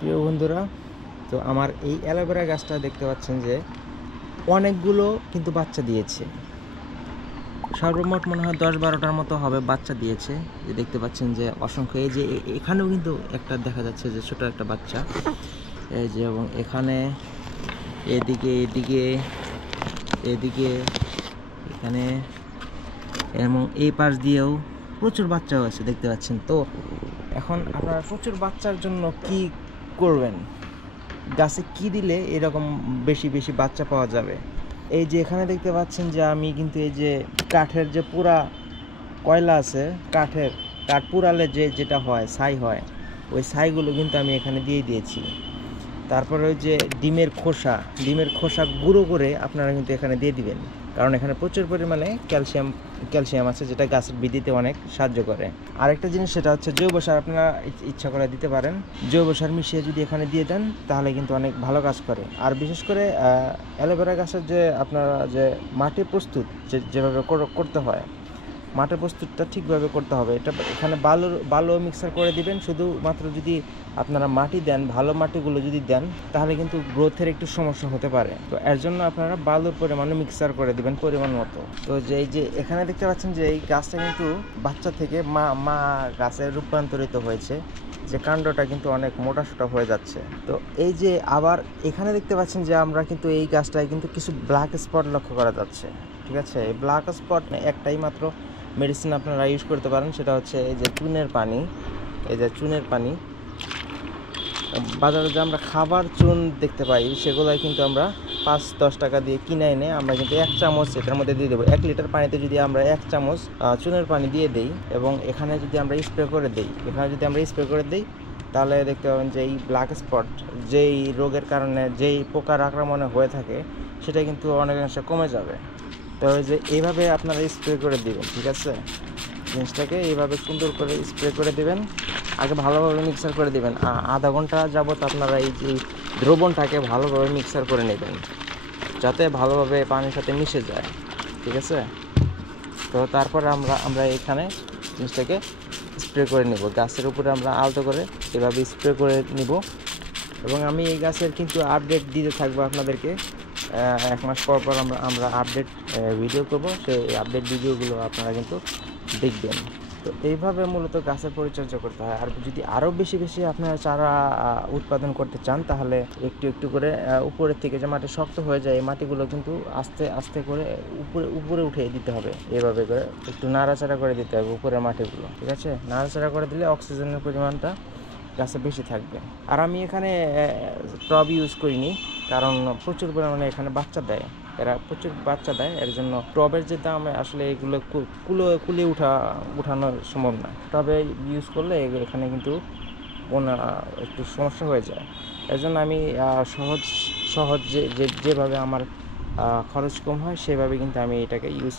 প্রিয় বন্ধুরা, তো আমার এই অ্যালোভেরা গাছটা দেখতে পাচ্ছেন যে অনেকগুলো কিন্তু বাচ্চা দিয়েছে। সর্বমোট মনে হয় 10-12টার মতো হবে বাচ্চা দিয়েছে। যে দেখতে পাচ্ছেন যে অসংখ্য, এই যে এখানেও কিন্তু একটা দেখা যাচ্ছে যে ছোট একটা বাচ্চা, এই যে, এবং এখানে এদিকে এদিকে এদিকে এখানে এবং এই পাশ দিয়েও প্রচুর বাচ্চাও আছে দেখতে পাচ্ছেন। তো এখন আপনারা প্রচুর বাচ্চার জন্য কি করবেন, গাছে কি দিলে এরকম বেশি বেশি বাচ্চা পাওয়া যাবে? এই যে এখানে দেখতে পাচ্ছেন যে আমি কিন্তু এই যে কাঠের যে পুরা কয়লা আছে, কাঠ পুরালে যেটা হয়, ছাই হয়, ওই ছাইগুলো কিন্তু আমি এখানে দিয়ে দিয়েছি। তারপরে ওই যে ডিমের খোসা গুঁড়ো করে আপনারা কিন্তু এখানে দিয়ে দিবেন, কারণ এখানে প্রচুর পরিমাণে ক্যালসিয়াম আছে, যেটা গাছের বৃদ্ধিতে অনেক সাহায্য করে। আরেকটা জিনিস, সেটা হচ্ছে জৈব সার। আপনারা ইচ্ছা করে দিতে পারেন, জৈব সার মিশিয়ে যদি এখানে দিয়ে দেন তাহলে কিন্তু অনেক ভালো কাজ করে। আর বিশেষ করে অ্যালোভেরা গাছের যে আপনারা যে মাটি প্রস্তুত যেভাবে করতে হয়, মাটির প্রস্তুতটা ঠিকভাবে করতে হবে। এখানে বালু মিক্সার করে দিবেন। শুধুমাত্র যদি আপনারা মাটি দেন, ভালো মাটিগুলো যদি দেন, তাহলে কিন্তু গ্রোথের একটু সমস্যা হতে পারে। তো এর জন্য আপনারা বালুর পরিমাণে মিক্সার করে দিবেন পরিমাণ মতো। তো এই যে এখানে দেখতে পাচ্ছেন যে এই গাছটা কিন্তু বাচ্চা থেকে মা গাছে রূপান্তরিত হয়েছে, যে কাণ্ডটা কিন্তু অনেক মোটাসোটা হয়ে যাচ্ছে। তো এই যে আবার এখানে দেখতে পাচ্ছেন যে আমরা কিন্তু এই গাছটায় কিন্তু কিছু ব্ল্যাক স্পট লক্ষ্য করা যাচ্ছে। ঠিক আছে, এই ব্ল্যাক স্পট একটাই মাত্র মেডিসিন আপনারা ইউজ করতে পারেন, সেটা হচ্ছে এই যে চুনের পানি। এই যে চুনের পানি, বাজারে যে আমরা খাবার চুন দেখতে পাই, সেগুলোই কিন্তু আমরা 5-10 টাকা দিয়ে কিনে এনে আমরা কিন্তু 1 চামচ এটার মধ্যে দিয়ে দেবো। 1 লিটার পানিতে যদি আমরা 1 চামচ চুনের পানি দিয়ে দেই এবং এখানে যদি আমরা স্প্রে করে দিই, তাহলে দেখতে পাবেন যে এই ব্ল্যাক স্পট, যেই রোগের কারণে যেই পোকার আক্রমণে হয়ে থাকে, সেটা কিন্তু অনেকাংশে কমে যাবে। তো ওই যে এইভাবে আপনারা স্প্রে করে দিবেন। ঠিক আছে, জিনিসটাকে এইভাবে সুন্দর করে স্প্রে করে দিবেন। আগে ভালোভাবে মিক্সার করে দিবেন। আধা ঘন্টা যাবত আপনারা এই যে দ্রবণটাকে ভালোভাবে মিক্সার করে নেবেন, যাতে ভালোভাবে পানির সাথে মিশে যায়। ঠিক আছে, তো তারপরে আমরা এখানে জিনিসটাকে স্প্রে করে নিব। গাছের উপরে আমরা আলতো করে এভাবে স্প্রে করে নিব। এবং আমি এই গাছের কিন্তু আপডেট দিতে থাকবো আপনাদেরকে। 1 মাস পর আমরা আপডেট ভিডিও করব। সেই আপডেট ভিডিওগুলো আপনারা কিন্তু দেখবেন। তো এইভাবে মূলত গাছের পরিচর্যা করতে হয়। আর যদি আরও বেশি আপনারা চারা উৎপাদন করতে চান, তাহলে একটু করে উপরের থেকে যে মাটি শক্ত হয়ে যায়, এই মাটিগুলো কিন্তু আস্তে আস্তে করে উপরে উঠিয়ে দিতে হবে। এভাবে করে একটু নাড়াচাড়া করে দিতে হবে উপরের মাটিগুলো। ঠিক আছে, নাড়াচাড়া করে দিলে অক্সিজেনের পরিমাণটা গাছে বেশি থাকবে। আর আমি এখানে টব ইউজ করিনি, কারণ প্রচুর পরিমাণে এখানে এরা প্রচুর বাচ্চা দেয়। এর জন্য টবের যে দাম, আসলে এগুলো কুলিয়ে উঠানো সম্ভব না। টবে ইউজ করলে এখানে কিন্তু একটু সমস্যা হয়ে যায়। এর জন্য আমি সহজ যেভাবে আমার খরচ কম হয়, সেভাবে কিন্তু আমি এটাকে ইউজ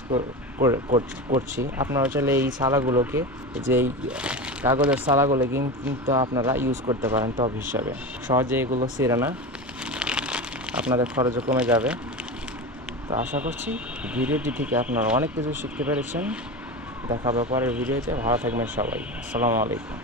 করছি। আপনারা চাইলে এই সালাগুলোকে, যে এই কাগজের সালাগুলো কিন্তু আপনারা ইউজ করতে পারেন টব হিসাবে। সহজে এগুলো ছেড়ে না, আপনাদের খরচও কমে যাবে। তো আশা করছি ভিডিওটি থেকে আপনারা অনেক কিছু শিখতে পেরেছেন। দেখা হবে পরের ভিডিওতে। ভালো থাকবেন সবাই। আসসালামু আলাইকুম।